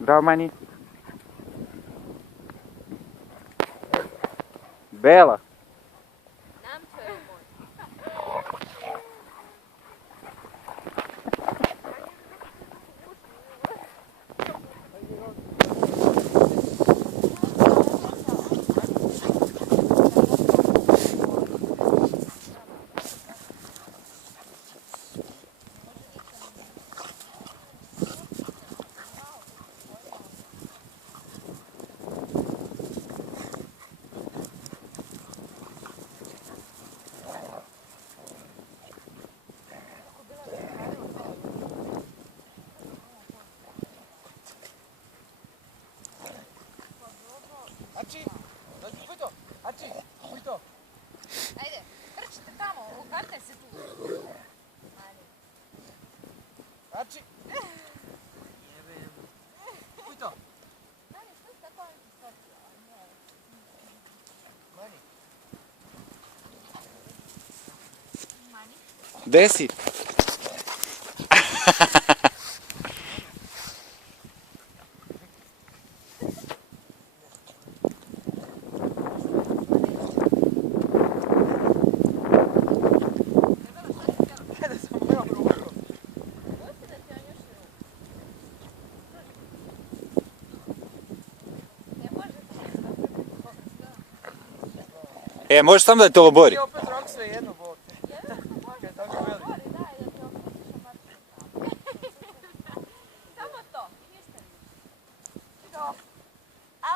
Zdravo, Mani. Bela. Nem töröm. Ači, puj to, Ači, puj to. Ajde, trčite tamo, ugatne se tu. Ajde. Ači. Jebem. Puj to. Mani, što si tako ti skočila? Mani. Mani? Gde si? Možeš samo da te obori?